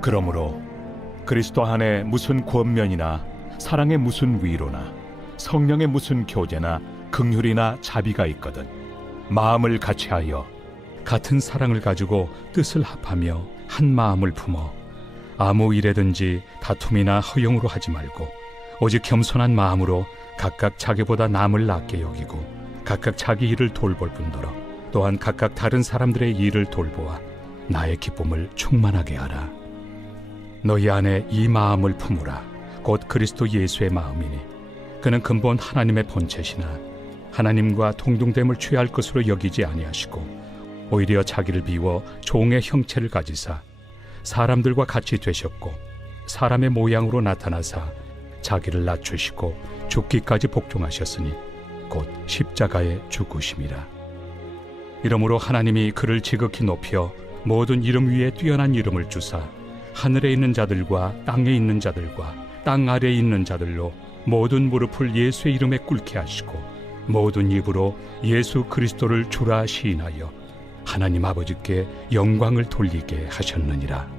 그러므로 그리스도 안에 무슨 권면이나 사랑의 무슨 위로나 성령의 무슨 교제나 긍휼이나 자비가 있거든 마음을 같이하여 같은 사랑을 가지고 뜻을 합하며 한 마음을 품어 아무 일에든지 다툼이나 허용으로 하지 말고 오직 겸손한 마음으로 각각 자기보다 남을 낫게 여기고 각각 자기 일을 돌볼 뿐더러 또한 각각 다른 사람들의 일을 돌보아 나의 기쁨을 충만하게 하라. 너희 안에 이 마음을 품으라. 곧 그리스도 예수의 마음이니 그는 근본 하나님의 본체시나 하나님과 동등됨을 취할 것으로 여기지 아니하시고 오히려 자기를 비워 종의 형체를 가지사 사람들과 같이 되셨고 사람의 모양으로 나타나사 자기를 낮추시고 죽기까지 복종하셨으니 곧 십자가에 죽으심이라. 이러므로 하나님이 그를 지극히 높여 모든 이름 위에 뛰어난 이름을 주사 하늘에 있는 자들과 땅에 있는 자들과 땅 아래에 있는 자들로 모든 무릎을 예수의 이름에 꿇게 하시고 모든 입으로 예수 그리스도를 주라 시인하여 하나님 아버지께 영광을 돌리게 하셨느니라.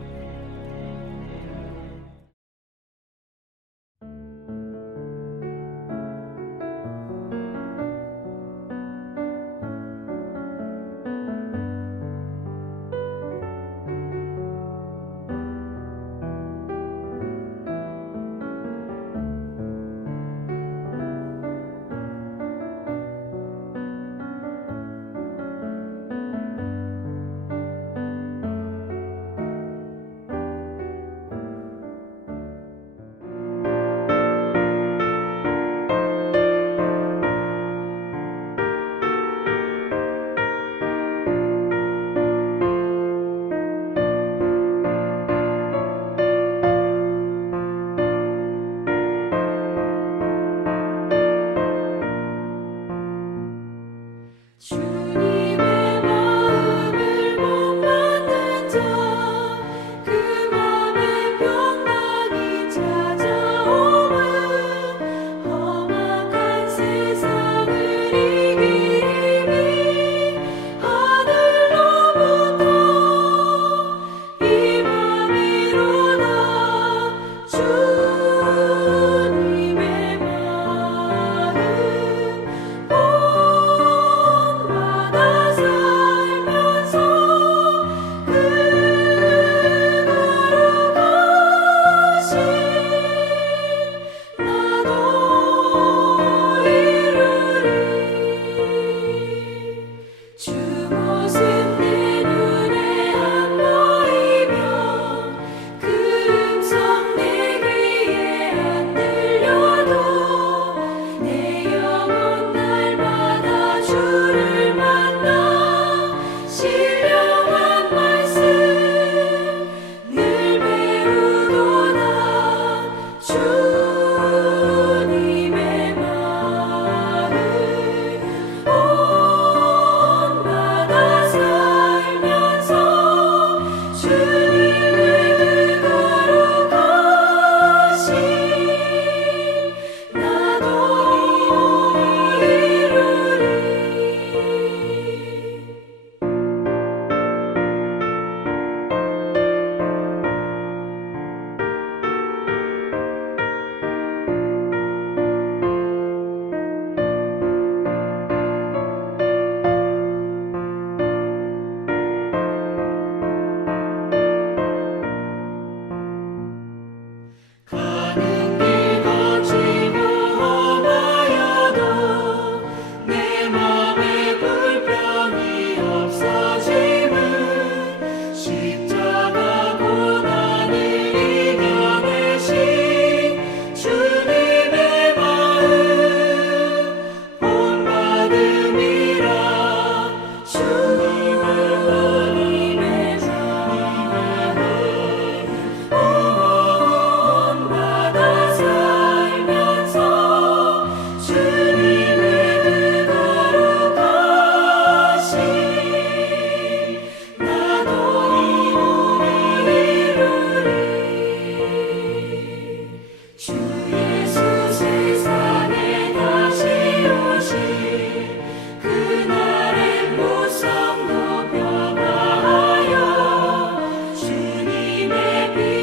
be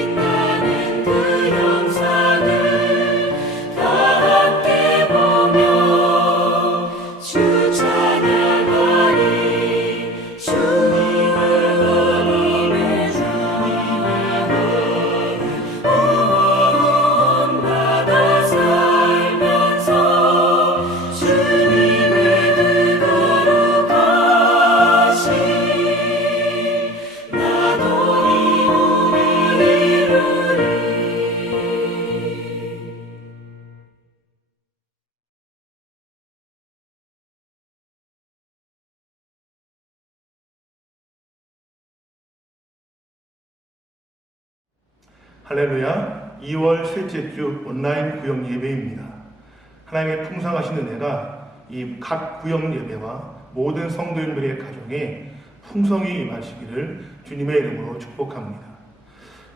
할렐루야, 2월 셋째 주 온라인 구역 예배입니다. 하나님의 풍성하신 은혜가 이 각 구역 예배와 모든 성도님들의 가정에 풍성히 임하시기를 주님의 이름으로 축복합니다.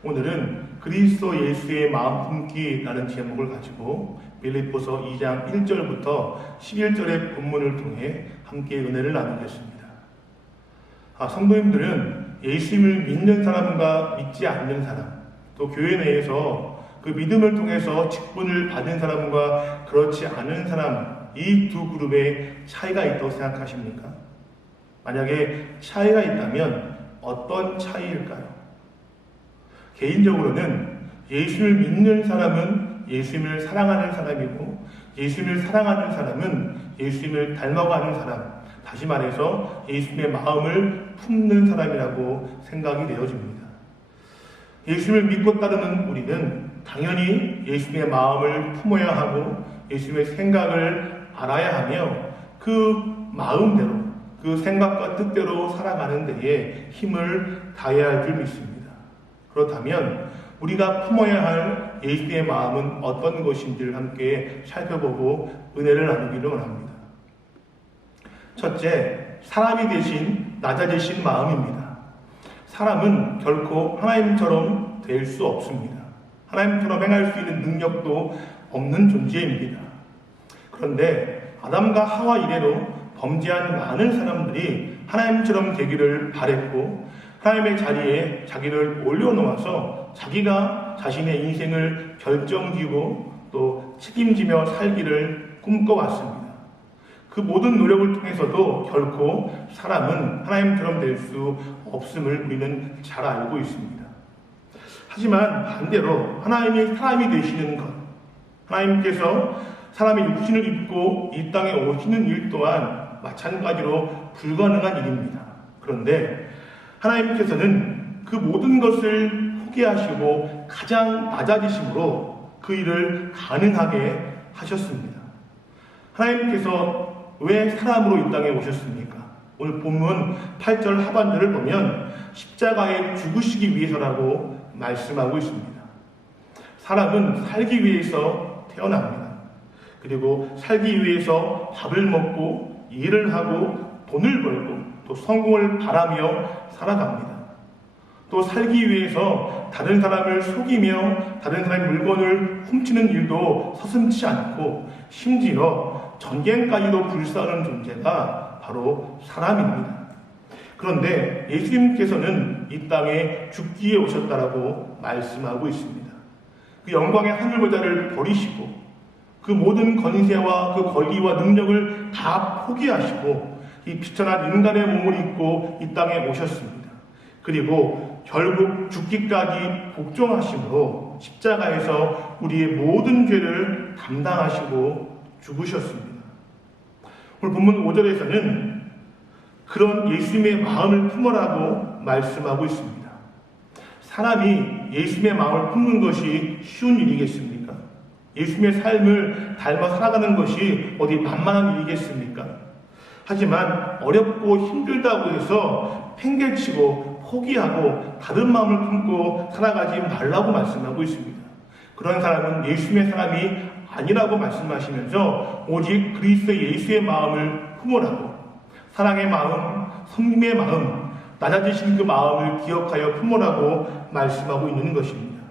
오늘은 그리스도 예수의 마음 품기라는 제목을 가지고 빌립보서 2장 1절부터 11절의 본문을 통해 함께 은혜를 나누겠습니다. 성도님들은 예수님을 믿는 사람과 믿지 않는 사람, 또 교회 내에서 그 믿음을 통해서 직분을 받은 사람과 그렇지 않은 사람, 이 두 그룹의 차이가 있다고 생각하십니까? 만약에 차이가 있다면 어떤 차이일까요? 개인적으로는 예수를 믿는 사람은 예수님을 사랑하는 사람이고, 예수님을 사랑하는 사람은 예수님을 닮아가는 사람, 다시 말해서 예수님의 마음을 품는 사람이라고 생각이 되어집니다. 예수님을 믿고 따르는 우리는 당연히 예수님의 마음을 품어야 하고 예수님의 생각을 알아야 하며 그 마음대로, 그 생각과 뜻대로 살아가는 데에 힘을 다해야 할 줄 믿습니다. 그렇다면 우리가 품어야 할 예수님의 마음은 어떤 것인지를 함께 살펴보고 은혜를 나누기를 원합니다. 첫째, 사람이 대신 낮아지신 마음입니다. 사람은 결코 하나님처럼 될 수 없습니다. 하나님처럼 행할 수 있는 능력도 없는 존재입니다. 그런데 아담과 하와 이래로 범죄한 많은 사람들이 하나님처럼 되기를 바랬고, 하나님의 자리에 자기를 올려놓아서 자기가 자신의 인생을 결정지고 또 책임지며 살기를 꿈꿔왔습니다. 그 모든 노력을 통해서도 결코 사람은 하나님처럼 될 수 없음을 우리는 잘 알고 있습니다. 하지만 반대로 하나님이 사람이 되시는 것, 하나님께서 사람의 육신을 입고 이 땅에 오시는 일 또한 마찬가지로 불가능한 일입니다. 그런데 하나님께서는 그 모든 것을 포기하시고 가장 낮아지심으로 그 일을 가능하게 하셨습니다. 하나님께서 왜 사람으로 이 땅에 오셨습니까? 오늘 본문 8절 하반절을 보면 십자가에 죽으시기 위해서라고 말씀하고 있습니다. 사람은 살기 위해서 태어납니다. 그리고 살기 위해서 밥을 먹고 일을 하고 돈을 벌고 또 성공을 바라며 살아갑니다. 또 살기 위해서 다른 사람을 속이며 다른 사람의 물건을 훔치는 일도 서슴지 않고 심지어 전쟁까지도 불사하는 존재가 바로 사람입니다. 그런데 예수님께서는 이 땅에 죽기에 오셨다라고 말씀하고 있습니다. 그 영광의 하늘보좌를 버리시고 그 모든 권세와 그 권리와 능력을 다 포기하시고 이 비천한 인간의 몸을 입고 이 땅에 오셨습니다. 그리고 결국 죽기까지 복종하심으로 십자가에서 우리의 모든 죄를 담당하시고 죽으셨습니다. 오늘 본문 5절에서는 그런 예수님의 마음을 품으라고 말씀하고 있습니다. 사람이 예수님의 마음을 품는 것이 쉬운 일이겠습니까? 예수님의 삶을 닮아 살아가는 것이 어디 만만한 일이겠습니까? 하지만 어렵고 힘들다고 해서 팽개치고 포기하고 다른 마음을 품고 살아가지 말라고 말씀하고 있습니다. 그런 사람은 예수님의 사람이 아니라고 말씀하시면서 오직 그리스도 예수의 마음을 품으라고, 사랑의 마음, 성림의 마음, 낮아지신 그 마음을 기억하여 품으라고 말씀하고 있는 것입니다.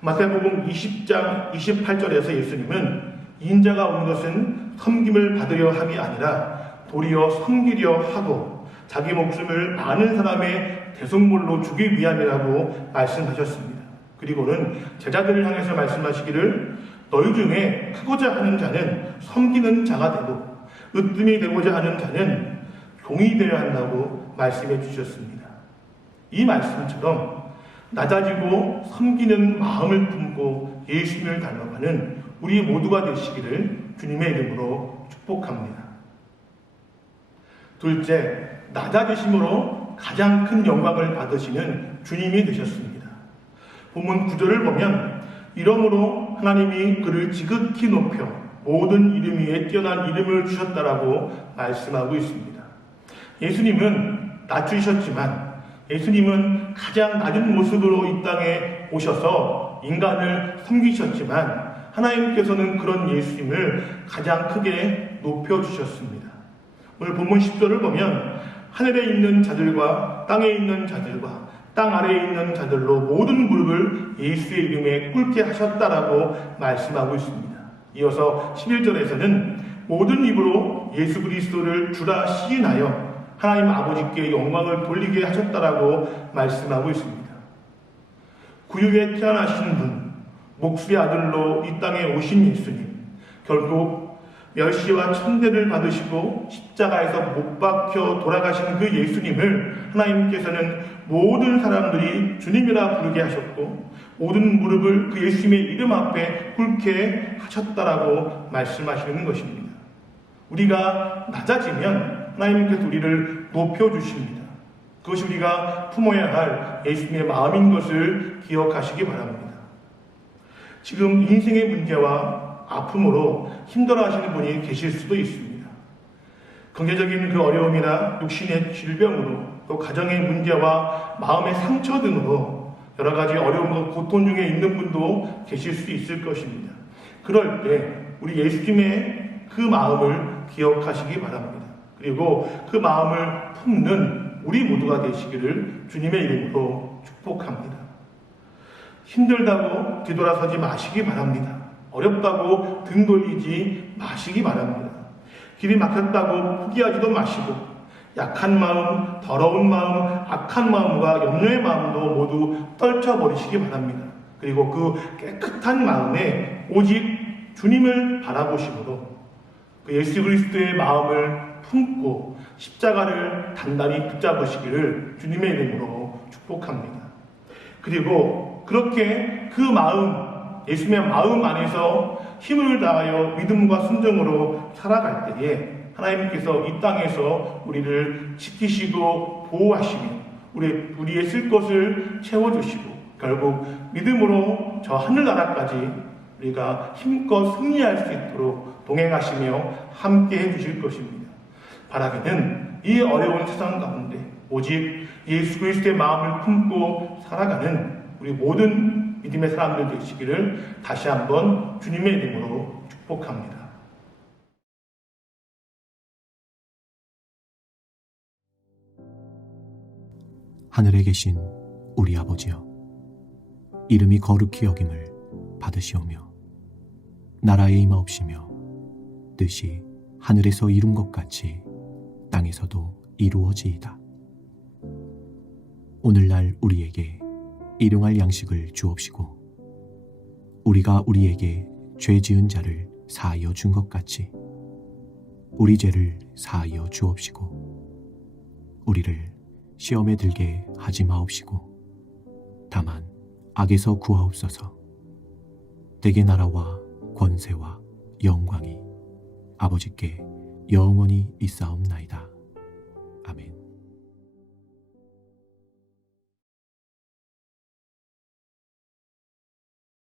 마태복음 20장 28절에서 예수님은 인자가 온 것은 섬김을 받으려 함이 아니라 도리어 섬기려 하고 자기 목숨을 많은 사람의 대속물로 주기 위함이라고 말씀하셨습니다. 그리고는 제자들을 향해서 말씀하시기를 너희 중에 크고자 하는 자는 섬기는 자가 되고 으뜸이 되고자 하는 자는 종이 되어야 한다고 말씀해 주셨습니다. 이 말씀처럼 낮아지고 섬기는 마음을 품고 예수님을 닮아가는 우리 모두가 되시기를 주님의 이름으로 축복합니다. 둘째, 낮아지심으로 가장 큰 영광을 받으시는 주님이 되셨습니다. 본문 9절을 보면 이러므로 하나님이 그를 지극히 높여 모든 이름 위에 뛰어난 이름을 주셨다라고 말씀하고 있습니다. 예수님은 낮추셨지만 예수님은 가장 낮은 모습으로 이 땅에 오셔서 인간을 섬기셨지만 하나님께서는 그런 예수님을 가장 크게 높여주셨습니다. 오늘 본문 10절을 보면 하늘에 있는 자들과 땅에 있는 자들과 땅 아래에 있는 자들로 모든 무릎을 예수의 이름에 꿇게 하셨다라고 말씀하고 있습니다. 이어서 11절에서는 모든 입으로 예수 그리스도를 주라 시인하여 하나님 아버지께 영광을 돌리게 하셨다라고 말씀하고 있습니다. 구육에 태어나신 분, 목수의 아들로 이 땅에 오신 예수님, 결국 멸시와 천대를 받으시고 십자가에서 못 박혀 돌아가신 그 예수님을 하나님께서는 모든 사람들이 주님이라 부르게 하셨고 모든 무릎을 그 예수님의 이름 앞에 꿇게 하셨다라고 말씀하시는 것입니다. 우리가 낮아지면 하나님께서 우리를 높여주십니다. 그것이 우리가 품어야 할 예수님의 마음인 것을 기억하시기 바랍니다. 지금 인생의 문제와 아픔으로 힘들어하시는 분이 계실 수도 있습니다. 경제적인 그 어려움이나 육신의 질병으로 또 가정의 문제와 마음의 상처 등으로 여러 가지 어려움과 고통 중에 있는 분도 계실 수 있을 것입니다. 그럴 때 우리 예수님의 그 마음을 기억하시기 바랍니다. 그리고 그 마음을 품는 우리 모두가 되시기를 주님의 이름으로 축복합니다. 힘들다고 뒤돌아서지 마시기 바랍니다. 어렵다고 등 돌리지 마시기 바랍니다. 길이 막혔다고 포기하지도 마시고 약한 마음, 더러운 마음, 악한 마음과 염려의 마음도 모두 떨쳐버리시기 바랍니다. 그리고 그 깨끗한 마음에 오직 주님을 바라보심으로 그 예수 그리스도의 마음을 품고 십자가를 단단히 붙잡으시기를 주님의 이름으로 축복합니다. 그리고 그렇게 그 마음, 예수님의 마음 안에서 힘을 다하여 믿음과 순종으로 살아갈 때에 하나님께서 이 땅에서 우리를 지키시고 보호하시며 우리의 쓸 것을 채워주시고 결국 믿음으로 저 하늘나라까지 우리가 힘껏 승리할 수 있도록 동행하시며 함께 해주실 것입니다. 바라기는 이 어려운 세상 가운데 오직 예수 그리스도의 마음을 품고 살아가는 우리 모든 믿음의 사람들 되시기를 다시 한번 주님의 이름으로 축복합니다. 하늘에 계신 우리 아버지여, 이름이 거룩히 여김을 받으시오며 나라에 임하옵시며 뜻이 하늘에서 이룬 것 같이 땅에서도 이루어지이다. 오늘날 우리에게 일용할 양식을 주옵시고 우리가 우리에게 죄 지은 자를 사하여 준 것 같이 우리 죄를 사하여 주옵시고 우리를 시험에 들게 하지 마옵시고 다만 악에서 구하옵소서. 대개 나라와 권세와 영광이 아버지께 영원히 있사옵나이다.